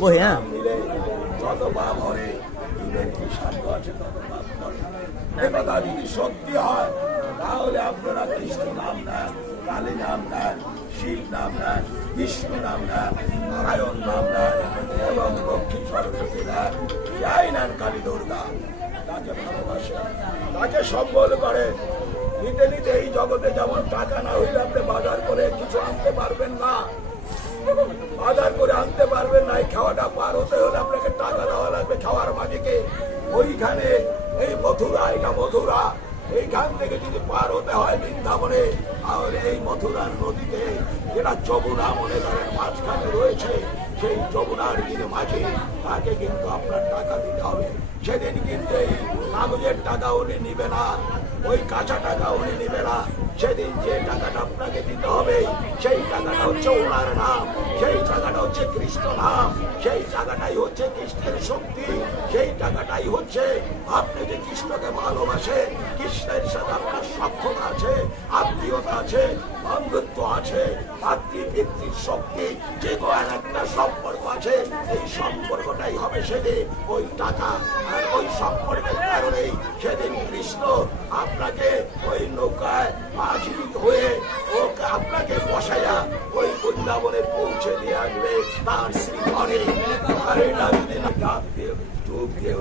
বই হ্যাঁ যত পাপ হবে কি সাধ্য আছে তত পাপ করে। একথা যদি সত্যি হয় তাহলে আপনারা কৃষ্ণ নাম নেন, কালী নাম নেন, শিব নাম নেন, বিষ্ণু নাম নেন, নারায়ণ নাম নেন এবং লক্ষ্মী সরস্বতী নেন, যাই নেন কালী দুর্গা, তাকে ভালোবাসেন, তাকে সম্বল করেন। নিতে নিতে এই জগতে যেমন টাকা না হইলে আপনি বাজার করে কিছু আনতে পারবেন না, বাজার করে আনতে পারবেন না। এই খাওয়াটা পার হতে হলে আপনাকে টাকা দেওয়া লাগবে খাওয়ার মাঝিকে। ওইখানে এই মথুরা, এটা মথুরা, এইখান থেকে যদি পার হতে হয় বৃন্দাবনে, তাহলে এই মথুরার নদীতে যেটা যমুনা মনে করেন মাঝখানে রয়েছে, সেই যমুনার যিনি মাঝি তাকে কিন্তু আপনার টাকা দিতে হবে। সেদিন কিন্তু এই কাগজের টাকা উনি নিবে না, ওই কাঁচা টাকা উনি নিবে না। সেদিন যে টাকাটা আপনাকে দিতে হবে সেই টাকাটা হচ্ছে ওনার নাম, সেই টাকাটা হচ্ছে কৃষ্ণ নাম, সেই টাকাটাই হচ্ছে কৃষ্ণের শক্তি, সেই টাকাটাই হচ্ছে আপনি যে কৃষ্ণকে ভালোবাসে, কৃষ্ণের সাথে আপনার সক্ষতা আছে, আত্মীয়তা আছে, বন্ধুত্ব আছে, মাতৃপিতৃর শক্তি, যে কোনো একটা সম্পর্ক আছে, এই সম্পর্কটাই হবে সেদিন ওই টাকা। আর ওই সম্পর্কের কারণেই সেদিন কৃষ্ণ আপনাকে ওই নৌকায় মাঝি হয়ে ওকে আপনাকে বসাইয়া ওই বৃন্দাবনে পৌঁছে দিয়ে আসবে তার শ্রীঘরে। আর এটা যদি ডুব দিয়ে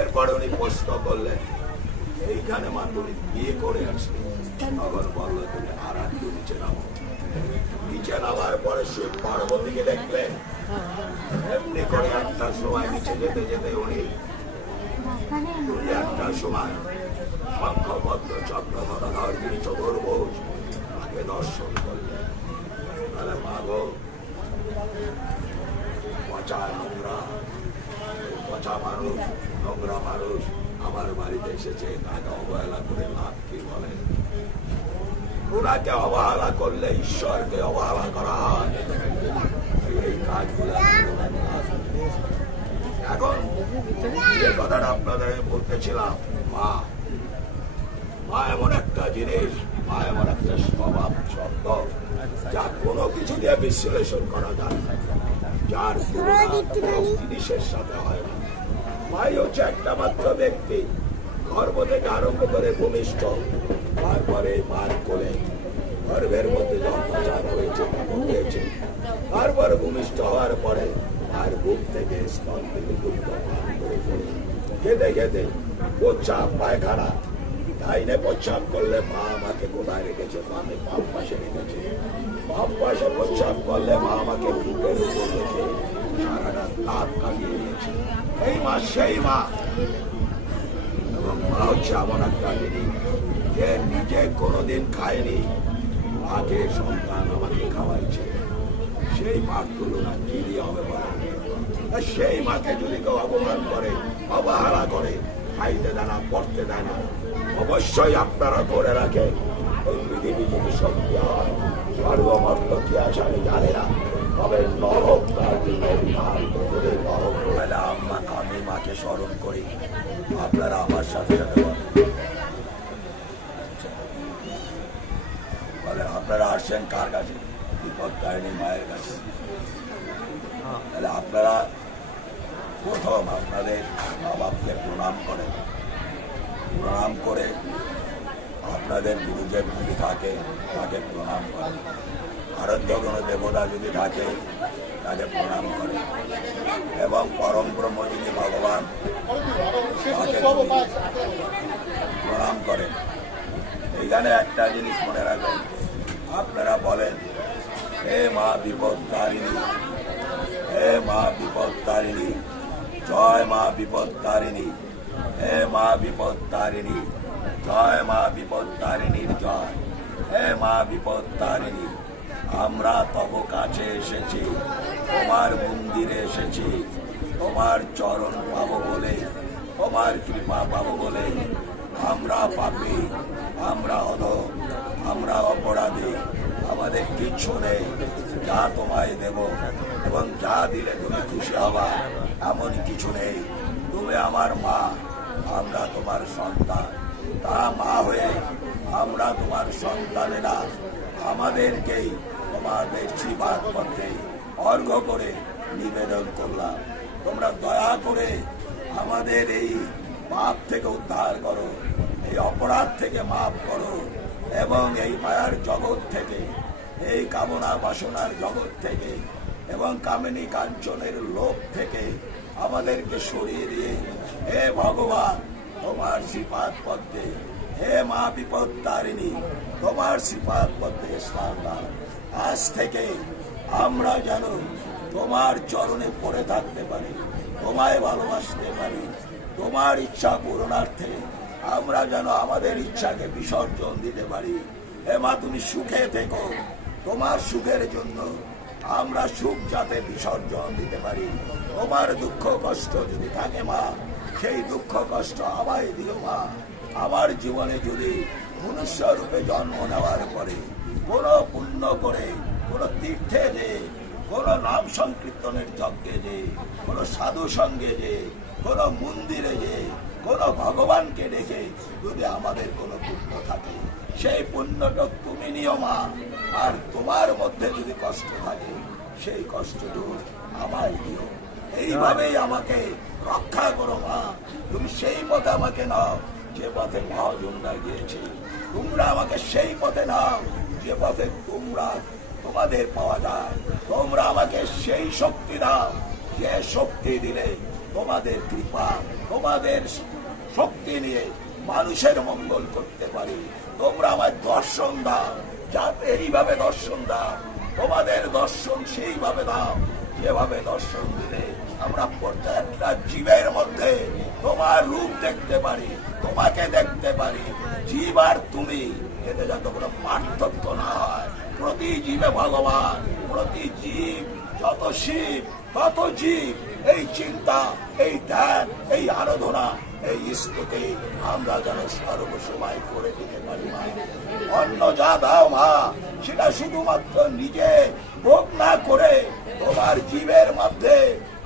এরপরে উনি প্রশ্ন করলেন, এইখানে মাতুরি বিয়ে করে আসছে, তখন বললো তুমি আর একটু নিচে নামো। নিচে নামার পরে শিব পার্বতীকে দেখলেন, এমনি করে একটার সময় নিচে যেতে যেতে উনি একটার সময় শঙ্খপদ্ম চক্রধর যিনি চতুর্ভুজ তাকে দর্শন করলেন। তাহলে মাগো পচা নোংরা, পচা মানুষ, নোংরা মানুষ আমার বাড়িতে এসেছে, তাকে অবহেলা করে লাভ কি বলেন? ওনাকে অবহেলা করলে ঈশ্বরকে অবহেলা করা হয়। এই কাজগুলো এখন যে কথাটা আপনাদের বলতেছিলাম, মা, মা এমন একটা জিনিস, মা এমন একটা স্বভাব শব্দ যা কোনো কিছু দিয়ে বিশ্লেষণ করা যায় না, যার জিনিসের সাথে হয় না। মাই হচ্ছে একটা মাত্র ব্যক্তি, গর্ভ থেকে আরম্ভ করে ভূমিষ্ঠ, তারপরে মার কোলে গর্ভের মধ্যে জন্মচার হয়েছে, তারপরে ভূমিষ্ঠ হওয়ার পরে আর বুক থেকে স্তন থেকে দুধ পান করে খেতে খেতে প্রস্রাব পায়খানা, ডাইনে প্রস্রাব করলে মা আমাকে কোথায় রেখেছে? বামে বাম পাশে রেখেছে। বাম পাশে প্রস্রাব করলে মা আমাকে বুকের উপর রেখে সারাটা দাঁত কাটিয়ে দিয়েছে। এই মা সেই মা। এবং মা হচ্ছে এমন একটা জিনিস যে নিজে কোনোদিন খায়নি, মাকে সন্তান আমাকে খাওয়াইছে। সেই মার তুলনা কি দিয়ে হবে বলেন? সেই মাকে যদি কেউ অপমান করে, অবহেলা করে, খাইতে দেয় না, পড়তে দেয় না, অবশ্যই আপনারা করে রাখেন এই পৃথিবী যদি সত্যি হয়, স্বর্গমর্ত কি আছে আমি জানি না, তবে নরক তার জন্য নরক। আমি মাকে স্মরণ করি, আপনারা আমার সাথে সাথে বলে আপনারা আসছেন কার কাছে? বিপদ কাহিনী মায়ের কাছে। তাহলে আপনারা প্রথম আপনাদের মা বাপকে প্রণাম করেন, প্রণাম করে আপনাদের গুরুদেব যদি থাকে তাকে প্রণাম করেন, আরাধ্য কোনো দেবতা যদি থাকে তাকে প্রণাম করেন, এবং পরম ব্রহ্ম যিনি ভগবান তাকে প্রণাম করেন। এইখানে একটা জিনিস মনে রাখবেন, আপনারা বলেন হে মা বিপদ তারিণী, হে মা বিপদ তারিণী, জয় মা বিপদ তারিণী, হে মা বিপদ তারিণী, জয় মা বিপদ তারিণীর জয়, হে মা বিপদ তারিণী। আমরা তব কাছে এসেছি, তোমার মন্দিরে এসেছি, তোমার চরণ পাবো বলে, তোমার কৃপা পাবো বলে। আমরা পাপী, আমরা অধম, আমরা অপরাধী, আমাদের কিচ্ছু নেই। যা তোমায় দেব এবং যা দিলে তুমি খুশি হবা এমন কিছু নেই। তুমি আমার মা, আমরা তোমার সন্তান। তা মা হয়ে আমরা তোমার সন্তানেরা আমাদেরকেই তোমাদের শ্রীপাদ পথে অর্ঘ্য করে নিবেদন করলাম। তোমরা দয়া করে আমাদের এই পাপ থেকে উদ্ধার করো, এই অপরাধ থেকে মাফ করো, এবং এই মায়ার জগৎ থেকে, এই কামনা বাসনার জগৎ থেকে এবং কামিনী কাঞ্চনের লোভ থেকে আমাদেরকে সরিয়ে দিয়ে, হে ভগবান তোমার শ্রীপাদ পদ্মে, হে মা বিপদ তারিণী তোমার শ্রীপাদ পদ্মে স্থান দাও। আজ থেকে আমরা যেন তোমার চরণে পড়ে থাকতে পারি, তোমায় ভালোবাসতে পারি, তোমার ইচ্ছা পূরণার্থে আমরা যেন আমাদের ইচ্ছাকে বিসর্জন দিতে পারি। হে মা তুমি সুখে থেকো, তোমার সুখের জন্য আমরা সুখ যাতে বিসর্জন দিতে পারি। তোমার দুঃখ কষ্ট যদি থাকে মা, সেই দুঃখ কষ্ট আমায় দিও মা। আমার জীবনে যদি মনুষ্য রূপে জন্ম নেওয়ার পরে কোনো পুণ্য করে, কোনো তীর্থে যে, কোনো নাম সংকীর্তনের যজ্ঞে যে, কোনো সাধু সঙ্গে যে, কোনো মন্দিরে যে, কোনো ভগবানকে ডেকে যদি আমাদের কোনো পুণ্য থাকে, সেই পুণ্যটা তুমি নিও মা। আর তোমার মধ্যে যদি কষ্ট থাকে, সেই কষ্টটুকু আমায় দিও। এইভাবেই আমাকে রক্ষা করো মা। তুমি সেই পথে আমাকে নাও যে পথে মহাজনরা গিয়েছে। তোমরা আমাকে সেই পথে নাও যে পথে তোমাদের পাওয়া যায়। তোমরা আমাকে সেই শক্তি দাও যে শক্তি দিলে তোমাদের কৃপা, তোমাদের শক্তি নিয়ে মানুষের মঙ্গল করতে পারি। তোমরা আমার দর্শন দাও, যাতে এইভাবে দর্শন দাও, তোমাদের দর্শন সেইভাবে দাও যেভাবে দর্শন দিলে আমরা প্রত্যেকটা জীবের মধ্যে তোমার রূপ দেখতে পারি, তোমাকে দেখতে পারি। জীব আর তুমি, এতে যত কোনো পার্থক্য না হয়। প্রতি জীবে ভগবান, প্রতি জীব যত শিব তত জীব। এই চিন্তা, এই ধ্যান, এই আরাধনা, এই স্তুতি আমরা যেন সর্বসময় করে দিতে পারি মা। অন্য যা দাও মা, সেটা শুধুমাত্র নিজে ভোগ না করে তোমার জীবের মধ্যে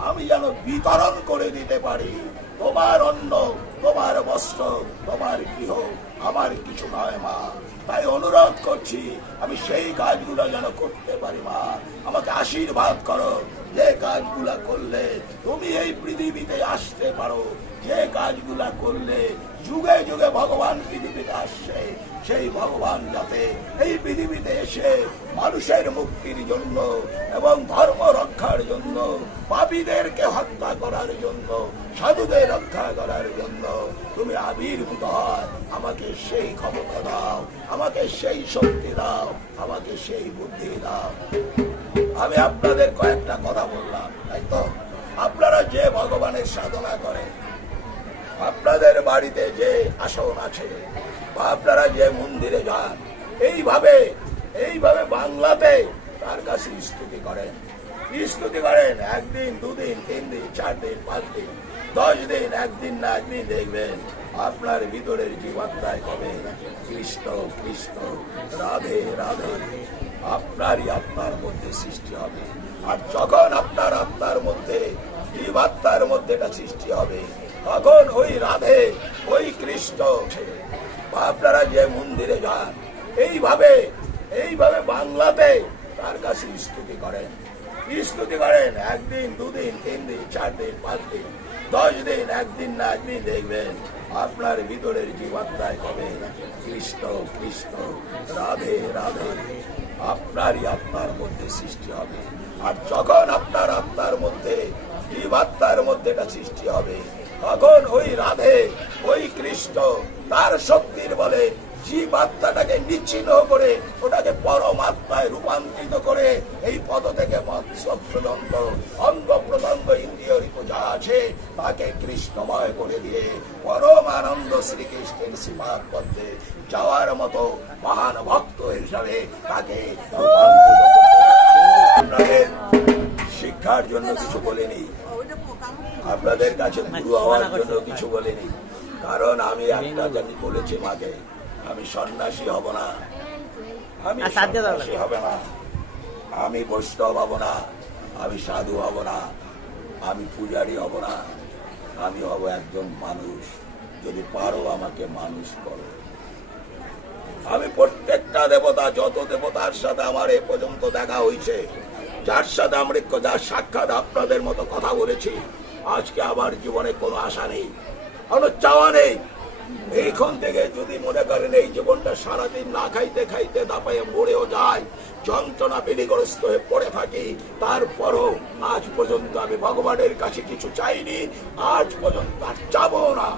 আমি যেন বিতরণ করে দিতে পারি। তোমার অন্ন, তোমার বস্ত্র, তোমার গৃহ আমার কিছু নয় মা। তাই অনুরোধ করছি, আমি সেই কাজগুলো যেন করতে পারি মা। আমাকে আশীর্বাদ করো, যে কাজগুলা করলে তুমি এই পৃথিবীতে আসতে পারো, যে কাজগুলা করলে যুগে যুগে ভগবান পৃথিবীতে আসছে, সেই ভগবান যাতে এই পৃথিবীতে এসে মানুষের মুক্তির জন্য এবং ধর্ম রক্ষার জন্য, পাপীদেরকে হত্যা করার জন্য, সাধুদের রক্ষা করার জন্য তুমি আবির্ভূত হয়। আমাকে সেই ক্ষমতা দাও, আমাকে সেই শক্তি দাও, আমাকে সেই বুদ্ধি দাও। আমি আপনাদের কয়েকটা কথা বললাম, তাই তো? আপনারা যে ভগবানের সাধনা করেন, আপনাদের বাড়িতে যে আসন আছে, বা আপনারা যে মন্দিরে যান, এইভাবে বাংলাতে তার কাছে স্তুতি করেন। একদিন, দুদিন, 3 দিন, 4 দিন, 5 দিন, 10 দিন, একদিন না একদিন দেখবেন আপনার ভিতরের জীবাত্মায় কবে কৃষ্ণ কৃষ্ণ, রাধে রাধে আপনারই আত্মার মধ্যে সৃষ্টি হবে। আর যখন আপনার আত্মার মধ্যে, জীবাত্মার মধ্যে এটা সৃষ্টি হবে, তখন ওই রাধে, ওই কৃষ্ণ, বা আপনারা যে মন্দিরে যান, এইভাবে বাংলাতে তার কাছে স্তুতি করেন। একদিন, দুদিন, 3 দিন, 4 দিন, 5 দিন, 10 দিন, একদিন না একদিন দেখবেন আপনার ভিতরের জীবাত্মায় কবে কৃষ্ণ কৃষ্ণ, রাধে রাধে আপনারই আত্মার মধ্যে সৃষ্টি হবে। আর যখন আপনার আত্মার মধ্যে, জীবাত্মার মধ্যে এটা সৃষ্টি হবে, তখন ওই রাধে, ওই কৃষ্ণ তার শক্তির বলে জীবাত্মাটাকে নিচ্ছিন্ন করে ওটাকে পরমাত্মায় রূপান্তরিত করে এই পদ থেকে মৎস্য পর্যন্ত অঙ্গ প্রত্যঙ্গ ইন্দ্রিয় যা আছে তাকে কৃষ্ণময় করে দিয়ে পরম আনন্দ শ্রীকৃষ্ণের শ্রীপাদ পদ্মে যাওয়ার মতো মহান ভক্ত হিসাবে তাকে আপনাদের শিক্ষার জন্য কিছু বলিনি, আপনাদের কাছে গুরু হওয়ার জন্য কিছু বলিনি। কারণ আমি একটা জানি বলেছি মাকে, আমি সন্ন্যাসী হব না, আমি সন্ন্যাসী হব না, আমি বৈষ্ণব হব না, আমি সাধু হব না, আমি পূজারী হব না, আমি হব একজন মানুষ। যদি পারো আমাকে মানুষ করো। আমি প্রত্যেক একটা দেবতা, যত দেবতার সাথে আমার এ পর্যন্ত দেখা হয়েছে, যার সাথে আমরা যার সাক্ষাৎ আপনাদের মতো কথা বলেছি, আজকে আমার জীবনে কোনো আশা নেই, কোনো চাওয়া নেই। এইখান থেকে যদি মনে করেন এই জীবনটা সারাদিন না খাইতে খাইতে দাপাইয়ে মরেও যায়, যন্ত্রণা বিধিগ্রস্ত হয়ে পড়ে থাকি, তারপরও আজ পর্যন্ত আমি ভগবানের কাছে কিছু চাইনি, আজ পর্যন্ত আর চাবো না।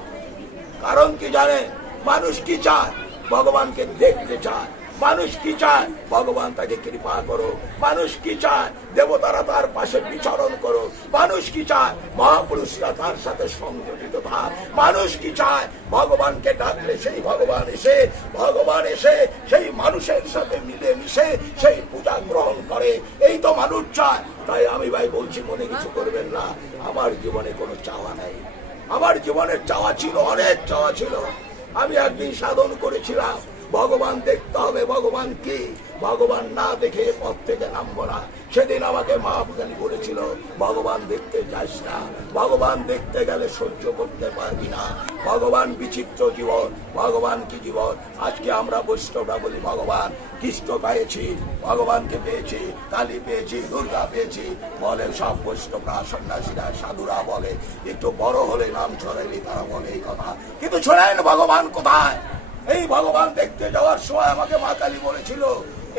কারণ কি জানেন, মানুষ কি চায়? ভগবানকে দেখতে চায়। মানুষ কি চায়? ভগবান তাকে কৃপা করো। মানুষ কি চায়? দেবতারা তার পাশে বিচরণ করো। মানুষ কি চায়? মহাপুরুষরা তার সাথে সংযোজিত থাক। মানুষ কি চায়? ভগবানকে ডাকলে সেই ভগবান এসে সেই মানুষের সাথে মিলে মিশে সেই পূজা গ্রহণ করে। এই তো মানুষ চায়। তাই আমি ভাই বলছি, মনে কিছু করবেন না, আমার জীবনে কোনো চাওয়া নাই। আমার জীবনের চাওয়া ছিল, অনেক চাওয়া ছিল। আমি একদিন সাধন করেছিলাম, ভগবান দেখতে হবে। ভগবান কি? ভগবান না দেখে পথ থেকে নামবো না। সেদিন আমাকে মহাপুজানি বলেছিল, ভগবান দেখতে যাস না, ভগবান দেখতে গেলে সহ্য করতে পারবি না। ভগবান বিচিত্র জীবন। ভগবান কি জীবন? আজকে আমরা বৈষ্ণবরা বলি ভগবান, কৃষ্ণ পেয়েছি, ভগবানকে পেয়েছি, কালী পেয়েছি, দুর্গা পেয়েছি, বলে সব বৈষ্ণবরা, সন্ন্যাসীরা, সাধুরা বলে। একটু বড় হলে নাম ছড়াইলে তারা বলে এই কথা, কিন্তু ছড়ায় না ভগবান কোথায়। এই ভগবান দেখতে যাওয়ার সময় আমাকে মা কালী বলেছিল,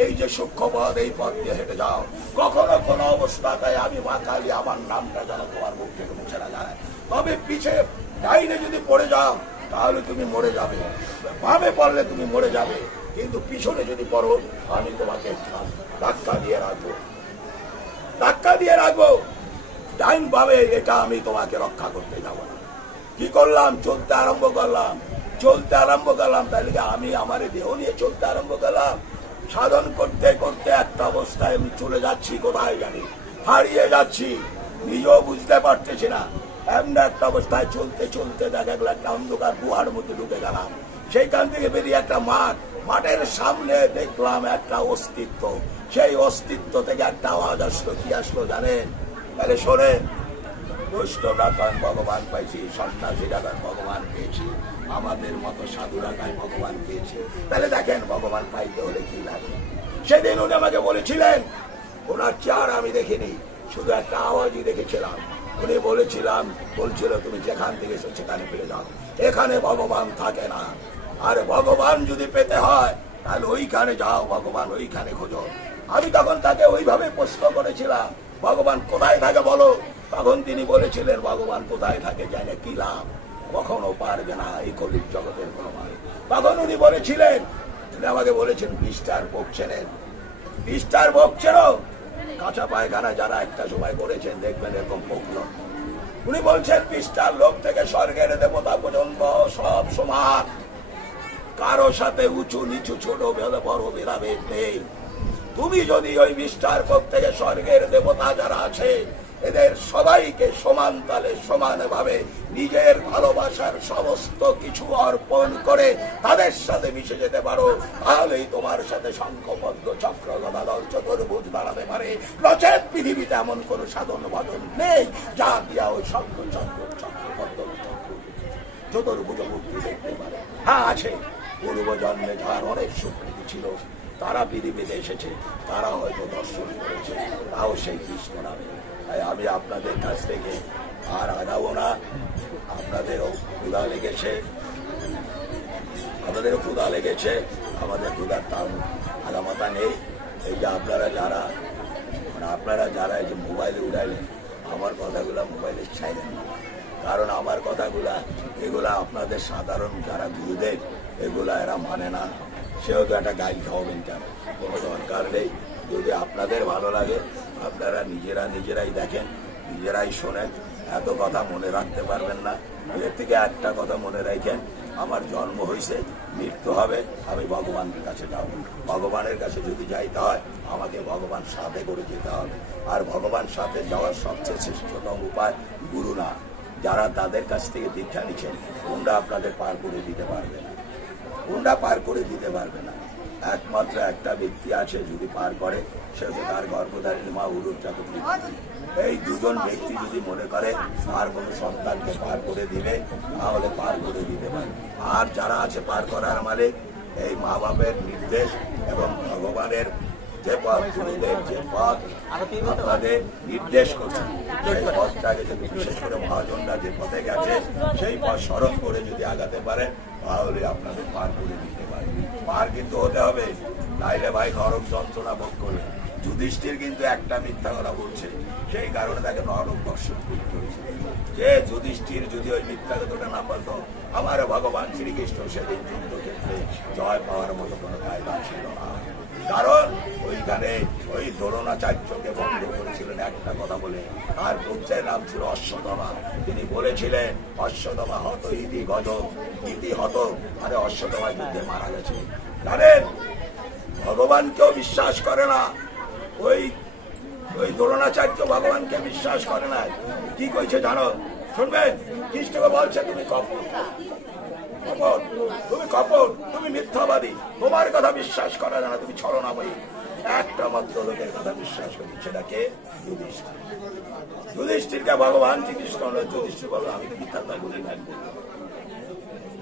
এই যে সূক্ষ্ম পথ, এই পথ দিয়ে হেঁটে যাও। কখনো কোনো অবস্থায় আমি মা কালী আমার নামটা যেন তোমার মুখ থেকে মুছে না যায়। তবে পিছে ডাইনে যদি পড়ে যাও তাহলে তুমি মরে যাবে, ভাবে পড়লে তুমি মরে যাবে, কিন্তু পিছনে যদি পড়ো আমি তোমাকে ধাক্কা দিয়ে রাখবো, ধাক্কা দিয়ে রাখবো। ডাইন ভাবে এটা আমি তোমাকে রক্ষা করতে যাব না। কি করলাম? চলতে আরম্ভ করলাম। তাই আমি আমার দেহ নিয়ে চলতে আরম্ভ করলাম। সাধন করতে করতে একটা অবস্থায় আমি চলে যাচ্ছি, কোথায় জানি, হারিয়ে যাচ্ছি, নিজেও বুঝতে পারতেছি না। এমন একটা অবস্থায় চলতে চলতে দেখা গেল একটা অন্ধকার গুহার মধ্যে ঢুকে গেলাম। সেইখান থেকে বেরিয়ে একটা মাঠের সামনে দেখলাম একটা অস্তিত্ব। সেই অস্তিত্ব থেকে একটা আওয়াজ আসলো। কি আসলো জানেন? তাহলে শোনেন, বৈষ্ণবরা কান ভগবান পাইছি, সন্ন্যাসীরা কান ভগবান পেয়েছি, আমাদের মতো সাধুরা কান ভগবান পেয়েছি। তাহলে দেখেন ভগবান পাইতে হলে কি লাগে। সেদিন উনি আমাকে বলেছিলেন, ওনার চেহারা আমি দেখিনি, শুধু একটা আওয়াজই দেখেছিলাম। উনি বলছিল তুমি যেখান থেকে এসো সেখানে ফিরে যাও, এখানে ভগবান থাকে না। আর ভগবান যদি পেতে হয় তাহলে ওইখানে যাও, ভগবান ওইখানে খোঁজো। আমি তখন তাকে ওইভাবে প্রশ্ন করেছিলাম, ভগবান কোথায় থাকে বলো। তখন তিনি বলেছিলেন, ভগবান কোথায় থাকে জানে কি লাভ, কখনো পারবে না এই কলির জগতের কোনো মানে। তখন উনি বলেছিলেন, আমাকে বলেছেন বিষ্ঠার ভোগ ছেড়েন, বিষ্ঠার ভোগ ছেড়ো। কাঁচা পায়খানা যারা একটা সময় করেছেন দেখবেন এরকম ভোগল। উনি বলছেন বিষ্ঠার লোক থেকে স্বর্গের দেবতা পর্যন্ত সব সমান, কারো সাথে উঁচু নিচু ছোট বড় ভেদাভেদ নেই। তুমি যদি ওই বিষ্ঠার ভোগ থেকে স্বর্গের দেবতা যারা আছে এদের সবাইকে সমান তালে সমানভাবে নিজের ভালোবাসার সমস্ত কিছু অর্পণ করে তাদের সাথে মিশে যেতে পারো, তাহলেই তোমার সাথে শঙ্খপদ্ম চক্র গদাধর চতুর্ভুজ দাঁড়াতে পারে। নচেত পৃথিবীতে এমন কোন সাধন বাদন নেই যা দিয়া ওই শঙ্খ চক্র চক্রপদ্ম চতুর্ভুজ মূর্তি দেখতে পারে। হ্যাঁ আছে, পূর্বজন্মে যার অনেক স্বীকৃতি ছিল, তারা পৃথিবীতে এসেছে, তারা হয়তো দর্শন করেছে, তাও সেই কৃষ্ণ নামে। তাই আমি আপনাদের কাছ থেকে আর আগাবো না। আপনাদেরও ক্ষুধা লেগেছে, আমাদের ক্ষুধার তার আগামাতা নেই। এই যে আপনারা যারা এই যে মোবাইলে উঠাইলেন, আমার কথাগুলা মোবাইলে ছাইলেন না, কারণ আমার কথাগুলা এগুলা আপনাদের সাধারণ যারা গুরুদেব এগুলা এরা মানে না। সেও তো একটা গাইড খাওয়াবেন, কেন কোনো দরকার নেই। যদি আপনাদের ভালো লাগে আপনারা নিজেরাই দেখেন, নিজেরাই শোনেন। এত কথা মনে রাখতে পারবেন না। এর থেকে একটা কথা মনে রাখেন, আমার জন্ম হয়েছে, মৃত্যু হবে, আমি ভগবানের কাছে যাব। ভগবানের কাছে যদি যাইতে হয় আমাকে ভগবান সাথে করে যেতে হবে। আর ভগবান সাথে যাওয়ার সবচেয়ে শ্রেষ্ঠতম উপায় গুরু না। যারা তাদের কাছ থেকে দীক্ষা নিচ্ছেন ওরা আপনাদের পার করে দিতে পারবে না, একমাত্র একটা ব্যক্তি আছে, যদি পার করে সে হচ্ছে তার গর্ভধারিণী মা উরুর চাকরি। এই দুজন ব্যক্তি যদি মনে করে আর কোন সন্তানকে পার করে দিবে, তাহলে পার করে দিতে পারে। আর যারা আছে পার করার মালিক, এই মা বাপের নির্দেশ এবং ভগবানের যে পথ, গুরুদেব যে পথ আপনাদের নির্দেশ করছেন, সেই পথটাকে যদি বিশেষ করে মহাজনরা যে পথে গেছে সেই পথ স্মরণ করে যদি আগাতে পারেন তাহলে আপনাদের পার করে দিতে পারে। পার কিন্তু হতে হবে, নাইলে ভাই নরক যন্ত্রণা ভোগ করবে। যুধিষ্ঠির কিন্তু একটা মিথ্যা কথা বলছে, সেই কারণে তাকে নরক দর্শন করতে হয়েছে। যে যুধিষ্ঠির যদি ওই মিথ্যা কথাটা না বলতো, আমার ভগবান শ্রীকৃষ্ণ সেদিন যুদ্ধক্ষেত্রে জয় পাওয়ার মতো কোনো কায়দা ছিল না। কারণ ওইখানে ওই দ্রোণাচার্যকে বন্ধ করেছিলেন একটা কথা বলে। তার পুত্রের নাম ছিল অশ্বত্থামা। তিনি বলেছিলেন অশ্বত্থামা হত ইতি গজ, ইতি হত, আরে অশ্বত্থামা যুদ্ধে মারা গেছে। জানেন ভগবানকেও বিশ্বাস করে না ওই দ্রোণাচার্য, ভগবানকে বিশ্বাস করে না। কি কইছে জানো? শুনবেন, কৃষ্ণকে বলছে তুমি কপট, তুমি কপট, তুমি মিথ্যাবাদী, তোমার কথা বিশ্বাস করা যায় না, তুমি ছলনাময়ী। একটা মাত্র লোকের কথা বিশ্বাস করি, সেটাকে যুধিষ্ঠির। যুধিষ্ঠিরকে ভগবান শ্রীকৃষ্ণ যুধিষ্ঠির বলো আমি তো মিথ্যা কথা বলি না।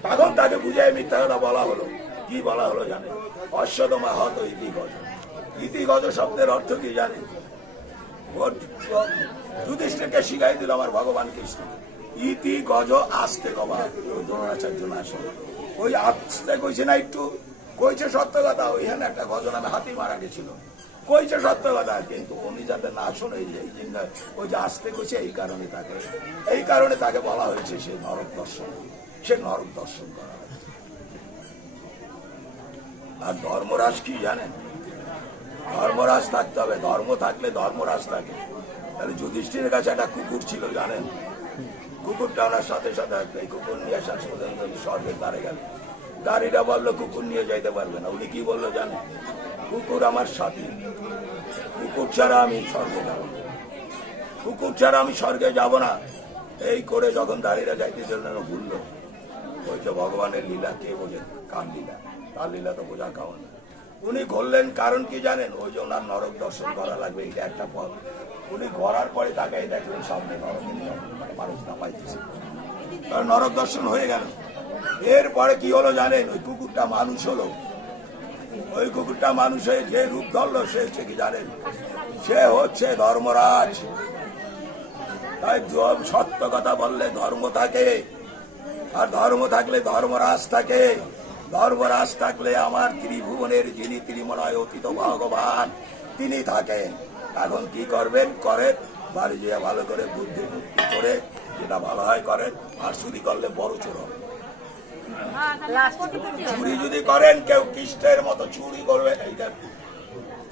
তখন তাকে বুঝে মিথ্যা কথা বলা হলো। কি বলা হলো জানে? অশ্বত্থামা হত ইতি গজ। ইতি গজ শব্দের অর্থ কি জানে? যুধিষ্ঠিরকে শিখাই দিল আমার ভগবান কৃষ্ণ। ইতি গজ আস্তে কবা, দ্রোণাচার্য না শোন। ওই আস্তে কইছে না, একটু কইছে সত্য কথা। ওইখানে একটা গজ নামে হাতি মারা গেছিল, কইছে সত্য কথা, কিন্তু উনি যাতে না শোনে ওই যে আস্তে কইছে, এই কারণে তাকে বলা হয়েছে সে নরক দর্শন, সে নরক দর্শন করা হয়েছে। আর ধর্মরাজ কি জানেন? ধর্মরাজ থাকতে হবে, ধর্ম থাকলে ধর্মরাজ থাকে। তাহলে যুধিষ্ঠিরের কাছে একটা কুকুর ছিল জানেন, কুকুরটা ওনার সাথে সাথে এই কুকুর নিয়ে আসার পর্যন্ত স্বর্গের দ্বারে গেল। গাড়িটা বললো কুকুর নিয়ে যাইতে পারবে না। উনি কি বললো জানেন? কুকুর আমার সাথী, কুকুর ছাড়া আমি স্বর্গে যাব না, কুকুর ছাড়া আমি স্বর্গে যাব না। এই করে যখন দাঁড়িয়ে যাইতে জন্য ভুললো, ওই যে ভগবানের লীলা কে বোঝে? কার লীলা? তার লীলা তো বোঝা খাওয়া না। উনি ঘুরলেন কারণ কি জানেন? ওই যে ওনার নরক দর্শন করা লাগবে, এটা একটা পথ। উনি ঘোরার পরে তাকে দেখলেন সামনে নরক, মানুষ না পাইতেছে, নরক দর্শন হয়ে গেল। এরপরে কি হলো জানেন? ওই কুকুরটা মানুষ হলো। ওই কুকুরটা মানুষ হয়ে যে রূপ ধরলো সে হচ্ছে কি জানেন? সে হচ্ছে ধর্মরাজ। তাই সত্য কথা বললে ধর্ম থাকে, আর ধর্ম থাকলে ধর্মরাজ থাকে। ধর্মরাজ থাকলে আমার ত্রিভুবনের যিনি ত্রিমলয় অতীত ভগবান তিনি থাকেন। এখন কি করবেন? করেন, বাড়ি যেয়ে ভালো করে বুদ্ধি মুক্তি করে যেটা ভালো হয় করেন। আর চুরি করলে বড় চোর হবে। চুরি যদি করেন, কেউ কৃষ্ণের মতো চুরি করবে,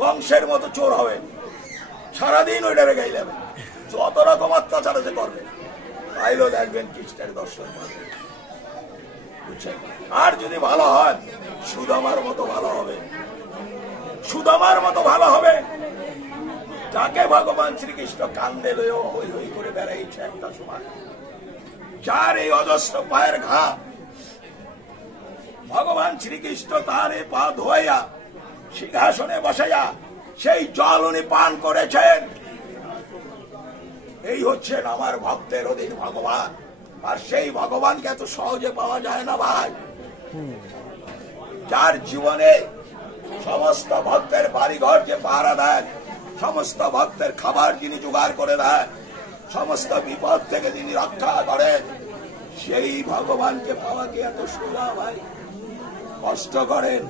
কংসের মতো চোর হবে, সারাদিন ওইটারে গাই যাবে, যত রকম অত্যাচার আছে করবে, তাইলেও দেখবেন কৃষ্ণের দর্শন পাবে। বুঝছেন? আর যদি ভালো হয়, সুদামার মতো ভালো হবে, সুদামার মতো ভালো হবে, যাকে ভগবান শ্রীকৃষ্ণ কান্দে লয়েও হই হই করে বেড়াইছে একটা সময়, যার এই অজস্র পায়ের ঘা ভগবান শ্রীকৃষ্ণ তার এই পা ধোয়া সিংহাসনে বসাইয়া সেই জল উনি পান করেছেন। এই হচ্ছেন আমার ভক্তের অধীন ভগবান। আর সেই ভগবানকে এত সহজে পাওয়া যায় না ভাই। যার জীবনে সমস্ত ভক্তের বাড়িঘর যে পাহারা দেন, সমস্ত ভক্তের খাবার যিনি জোগাড় করে দেন, সমস্ত বিপদ থেকে যিনি রক্ষা করেন, সেই ভগবানকে পাওয়া কি এত সোজা ভাই? কষ্ট করেন।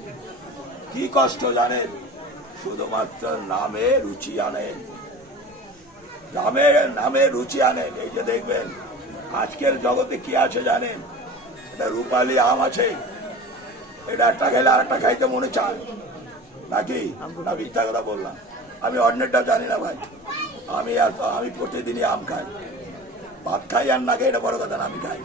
কি কষ্ট জানেন? শুধুমাত্র নামে রুচি আনেন, নামে রুচি আনেন। এই যে দেখবেন আজকের জগতে কি আছে জানেন? এটা রূপালী আম আছে, এটা একটা খেলে আর একটা খাইতে মনে চায় নাকি? না মিথ্যা কথা বললাম? আমি অন্যটা জানি না ভাই। আমি প্রতিদিনই আম খাই, ভাত খাই আর না খাই এটা বড় কথা না, আমি খাই।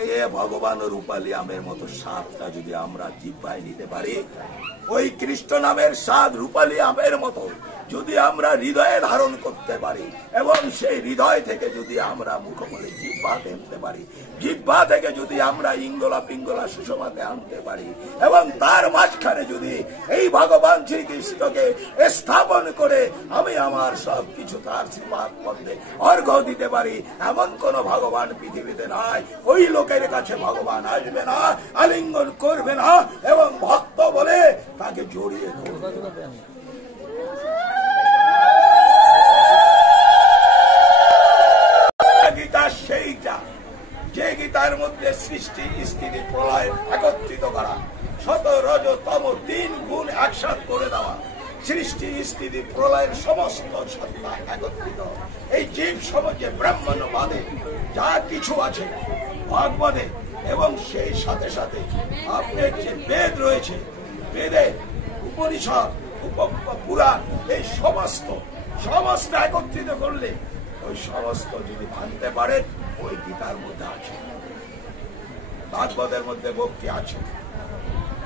এই ভগবান রূপালী আমের মতো স্বাদটা যদি আমরা জিহ্বায় নিতে পারি, ওই কৃষ্ণ নামের স্বাদ রূপালী আমের মতো যদি আমরা হৃদয়ে ধারণ করতে পারি এবং সেই হৃদয় থেকে যদি আমরা মুখমূলে জিহ্বা টেনতে পারি, জিহ্বা থেকে যদি আমরা ইঙ্গলা পিঙ্গলা সুষমাতে আনতে পারি এবং তার মাঝখানে যদি এই ভগবান শ্রীকৃষ্ণকে স্থাপন করে আমি আমার সবকিছু তার শ্রীপাদ পদ্মে অর্ঘ্য দিতে পারি, এমন কোন ভগবান পৃথিবীতে নাই। ওই লোকের কাছে ভগবান আসবে না, আলিঙ্গন করবে না এবং ভক্ত বলে তাকে জড়িয়ে ধরবে। গীতা সেইটা যে গীতার মধ্যে সৃষ্টি স্থিতি প্রলয় একত্রিত করা, শত রজ তম 3 গুণ একসাথ করে দেওয়া, সৃষ্টি স্থিতি প্রলয়ের সমস্ত সত্তা একত্রিত। এই জীব সমাজে ব্রাহ্মণ বাদে যা কিছু আছে ভাগবতে এবং সেই সাথে সাথে আপনার যে বেদ রয়েছে, বেদে উপনিষদ পুরাণ, এই সমস্ত একত্রিত করলে ওই সমস্ত যদি মানতে পারেন ওই গীতার মধ্যে আছে। ভাগবতের মধ্যে ভক্তি আছে,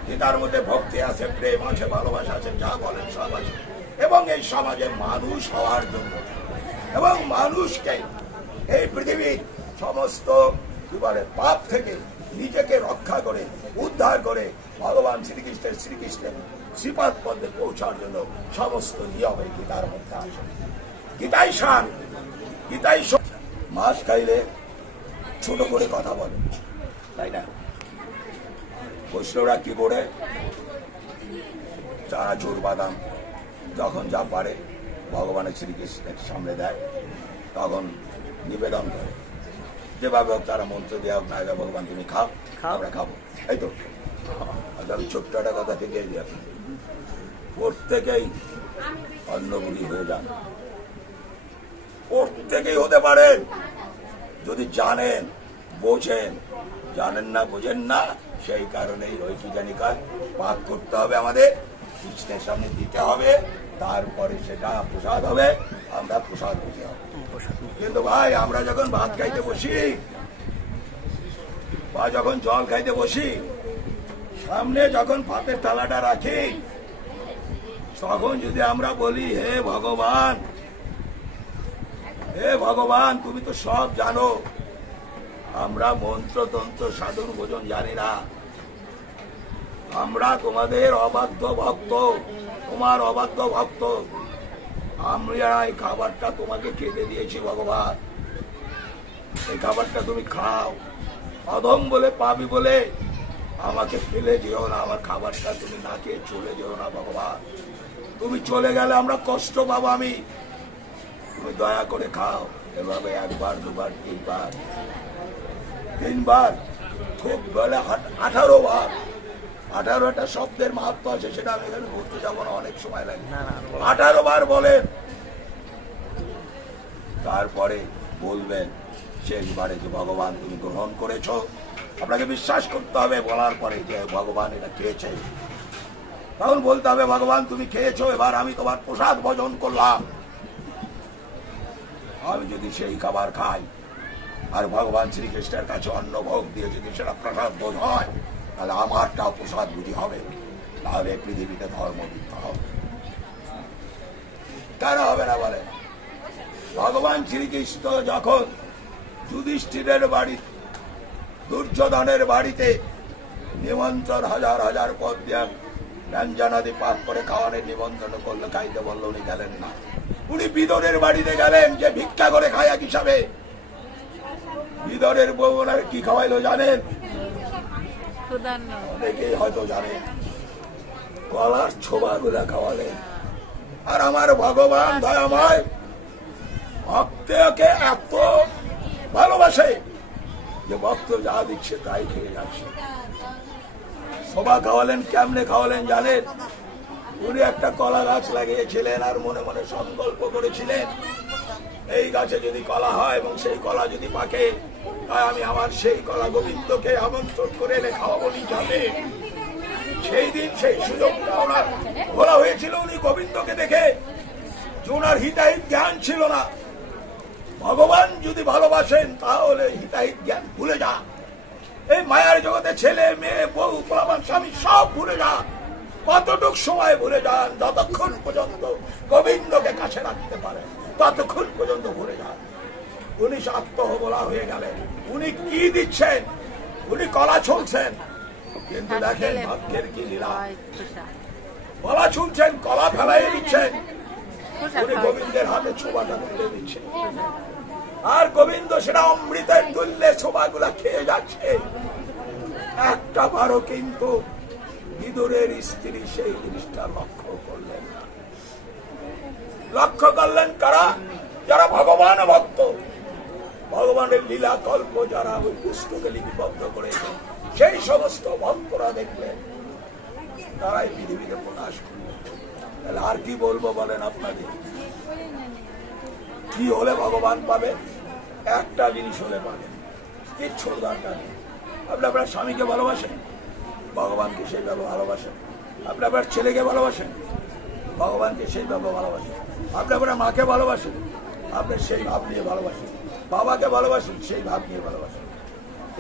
গীতার মধ্যে ভক্তি আছে, প্রেম আছে, ভালোবাসা আছে, যা বলেন সব আছে। এবং এই সমাজে মানুষ হওয়ার জন্য এবং মানুষকে এই পৃথিবীর সমস্ত পাপ থেকে নিজেকে রক্ষা করে উদ্ধার করে ভগবান শ্রীকৃষ্ণের শ্রীপাদ পদ্মে পৌঁছার জন্য সমস্ত নিয়ম এই গীতার মধ্যে আছে। গীতাই শান, গীতাই মাছ খাইলে ছোট করে কথা বলে, তাই না? বৈষ্ণবরা কি করে চানাচুর বাদাম যখন যা পারে ভগবানের শ্রীকৃষ্ণের সামনে দেয়, তখন নিবেদন করে, যেভাবে হোক তারা মন্ত্র দেওয়া হোক না, ভগবান তুমি খাও, আমরা খাবো, এই তো। আমি ছোট্ট একটা কথা থেকে প্রত্যেকেই অন্নগুলি হয়ে যান, প্রত্যেকেই হতে পারেন যদি জানেন বোঝেন। জানেন না বোঝেন না, সেই কারণেই ওই কি জানি কাজ পাক করতে হবে, আমাদের কৃষ্ণের সামনে দিতে হবে, তারপরে সেটা প্রসাদ হবে, আমরা প্রসাদ দিতে হবে। কিন্তু ভাই আমরা যখন ভাত খাইতে বসি বা যখন জল খাইতে বসি, সামনে যখন ভাতের থালাটা রাখি, তখন যদি আমরা বলি হে ভগবান তুমি তো সব জানো, আমরা মন্ত্রতন্ত্র সাধন ভোজন জানি না, আমরা তোমাদের অবাধ্য ভক্ত, তোমার অবাধ্য ভক্ত, আমরা এই খাবারটা তোমাকে খেতে দিয়েছি ভগবান, এই খাবারটা তুমি খাও, অধম বলে পাবি বলে আমাকে ফেলে যেও না, আমার খাবারটা তুমি না খেয়ে চলে যেও না ভগবান, তুমি চলে গেলে আমরা কষ্ট পাবো, আমি তুমি দয়া করে খাও। এভাবে 1 বার 2 বার 3 বার 3 বার, খুব বলে 18 বার, 18টা শব্দের মাহাত্ম আছে, সেটা আমি এখানে বলতে যাবো না, অনেক সময় লাগে। 18 বার বলেন, তারপরে বলবেন শেষবারে যে ভগবান তুমি গ্রহণ করেছো। আপনাকে বিশ্বাস করতে হবে বলার পরে যে ভগবান এটা খেয়েছে, তখন বলতে হবে ভগবান তুমি খেয়েছো, এবার আমি তোমার প্রসাদ ভোজন করলাম। আমি যদি সেই খাবার খাই আর ভগবান শ্রীকৃষ্ণের কাছে অন্ন ভোগ দিয়ে যদি সেটা প্রসাদ বোধ হয়, তাহলে আমারটাও প্রসাদ বুঝি হবে, তাহলে পৃথিবীতে ধর্ম দিতে হবে। কেন হবে না বলে? ভগবান শ্রীকৃষ্ণ যখন যুধিষ্ঠিরের বাড়ি, দুর্যোধনের বাড়িতে নিমন্ত্রণ হাজার হাজার পদ দিয়ে ব্যঞ্জনাদি পাক করে খাওয়ানোর নিমন্ত্রণ করলে, খাইতে বললো, উনি গেলেন না। উনি বিদরের বাড়িতে গেলেন যে ভিক্ষা করে খায় এক হিসাবে। বিদরের বউ ওনার কি খাওয়াইলো জানেন? অনেকেই হয়তো জানেন, কলার ছোবা গুলা খাওয়ালেন। আর আমার ভগবান দয়াময় ভক্তকে এত ভালোবাসে যে ভক্ত যা দিচ্ছে তাই খেয়ে যাচ্ছে। ছোবা খাওয়ালেন, কেমনে খাওয়ালেন জানেন? উনি একটা কলা গাছ লাগিয়েছিলেন আর মনে মনে সংকল্প করেছিলেন, এই গাছে যদি কলা হয় এবং সেই কলা যদি পাকে, তাই আমি আমার সেই কলা গোবিন্দকে আমন্ত্রণ করে এনে খাওয়াবো নিজামে। সেই দিন সেই সুযোগটা ওনার বলা হয়েছিল। উনি গোবিন্দকে দেখে যে ওনার হিতাহিত জ্ঞান ছিল না। ভগবান যদি ভালোবাসেন তাহলে হিতাহিত জ্ঞান ভুলে যা, এই মায়ার জগতে ছেলে মেয়ে বউ পোলাপান স্বামী সব ভুলে যা। কতটুক সময় ভুলে যান? যতক্ষণ পর্যন্ত গোবিন্দ বলা হয়ে গেলেন। উনি কি দিচ্ছেন? উনি কলা ছুলছেন, কিন্তু দেখেন ভাগ্যের কি লীলা। কলা ছুলছেন, কলা ফেলাই দিচ্ছেন, উনি গোবিন্দের হাতে ছোবাটা তুলে দিচ্ছেন, আর গোবিন্দ সেটা অমৃতের তুল্যে ছোবাগুলা খেয়ে যাচ্ছে। একটা বারও কিন্তু বিদুরের স্ত্রী সেই জিনিসটা লক্ষ্য করলেন না। লক্ষ্য করলেন কারা? যারা ভগবান ভক্ত, ভগবানের লীলা কল্প যারা ওই পুস্তকে লিপিবদ্ধ করেছে, সেই সমস্ত ভক্তরা দেখলেন, তারাই পৃথিবীতে প্রকাশ করলেন। তাহলে আর কি বলবো বলেন আপনাদের? কি হলে ভগবান পাবে? একটা জিনিস হলে পাবেন, কিচ্ছুর দরকার নেই। আপনি আপনার স্বামীকে ভালোবাসেন, ভগবানকে সেইভাবে ভালোবাসেন। আপনি আপনার ছেলেকে ভালোবাসেন, ভগবানকে সেইভাবে ভালোবাসেন। আপনি আপনার মাকে ভালোবাসেন, আপনি সেই ভাব নিয়ে ভালোবাসেন। বাবাকে ভালোবাসেন, সেই ভাব নিয়ে ভালোবাসেন।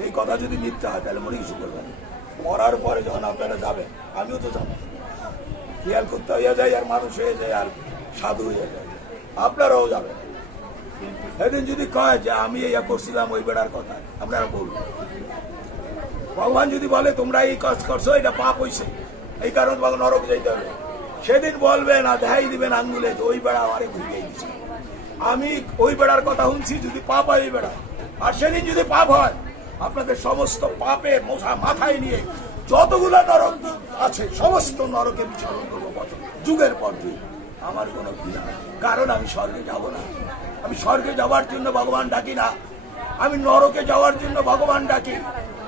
এই কথা যদি মিথ্যা হয় তাহলে মনে কিছু করবেন। মরার পরে যখন আপনারা যাবেন, আমিও তো যাবো, খেয়াল করতে হয়ে যায়, আর মানুষ হয়ে যায়, আর সাধু হয়ে যায়, আপনারাও যাবেন। সেদিন যদি কয় যে আমি ইয়া করছিলাম ওই বেড়ার কথা, আপনারা বলবেন। ভগবান যদি বলে তোমরা এই কাজ করছো, এটা পাপ হয়েছে, এই কারণে তোমাকে নরক যেতে হবে, সেদিন বলবেন আর দেখাই দিবেন আঙ্গুলে ওই বেড়া আমারে ঘুরিয়ে দিচ্ছে। আমি ওই বেড়ার কথা শুনছি, যদি পাপ হয় ওই বেড়া। আর সেদিন যদি পাপ হয়, আপনাদের সমস্ত পাপের মাথায় নিয়ে যতগুলো নরক আছে সমস্ত নরকে বিচরণ করবো যুগের পর যুগ। আমার কোনো দ্বিধা নেই, কারণ আমি স্বর্গে যাব না। আমি স্বর্গে যাওয়ার জন্য ভগবান ডাকি না, আমি নরকে যাওয়ার জন্য ভগবান ডাকি।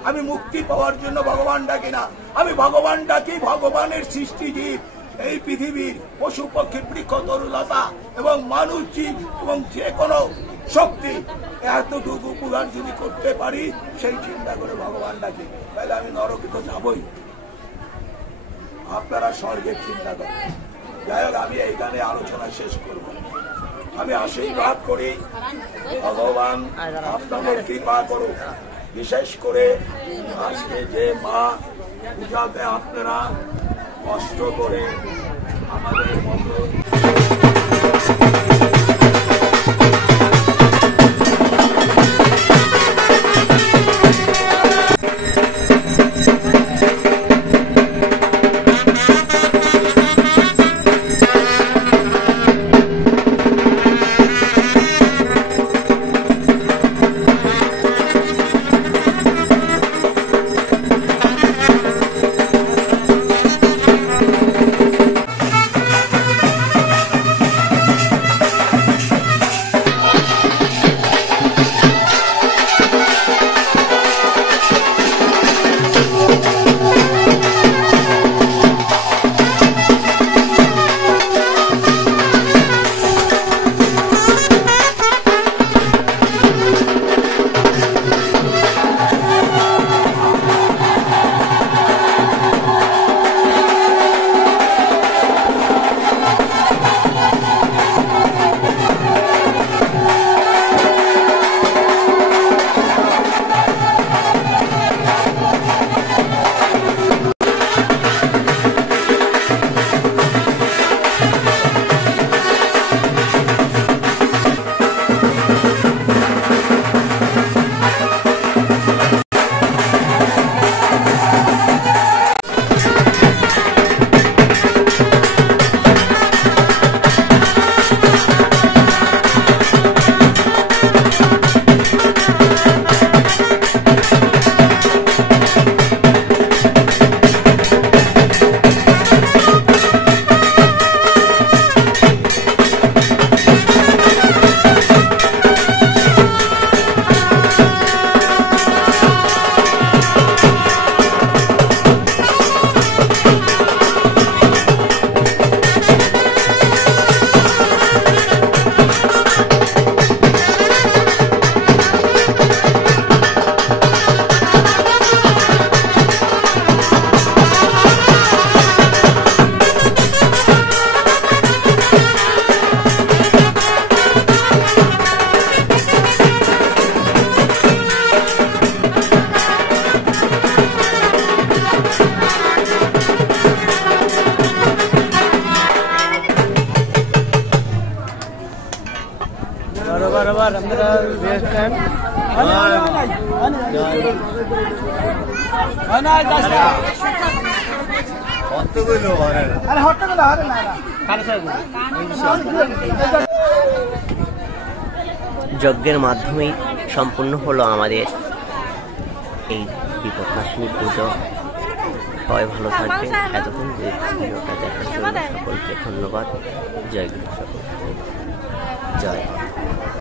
আমি মুক্তি পাওয়ার জন্য ভগবান ডাকি না, আমি ভগবান ডাকি ভগবানের সৃষ্টি জীব, এই পৃথিবীর পশু পক্ষী বৃক্ষ তরুলতা এবং মানুষ জীব এবং যে কোনো শক্তি এতটুকু উপকার যদি করতে পারি, সেই চিন্তা করে ভগবান ডাকি। তাহলে আমি নরকে তো যাবই, আপনারা স্বর্গের চিন্তা করেন। যাই হোক, আমি এইখানে আলোচনা শেষ করব। আমি আশীর্বাদ করি ভগবান আপনাদের কৃপা করুক। বিশেষ করে আজকে যে মা পূজাতে আপনারা কষ্ট করে আমাদের মতো बराबर बराबर अंदर वेस्ट टाइम যজ্ঞের মাধ্যমেই সম্পূর্ণ হলো আমাদের এই বিপদনাশিনী পুজো। সবাই ভালো থাকবে। এতক্ষণ ভিডিওটা দেখার জন্য সকলকে ধন্যবাদ। জয় গুরু, জয়।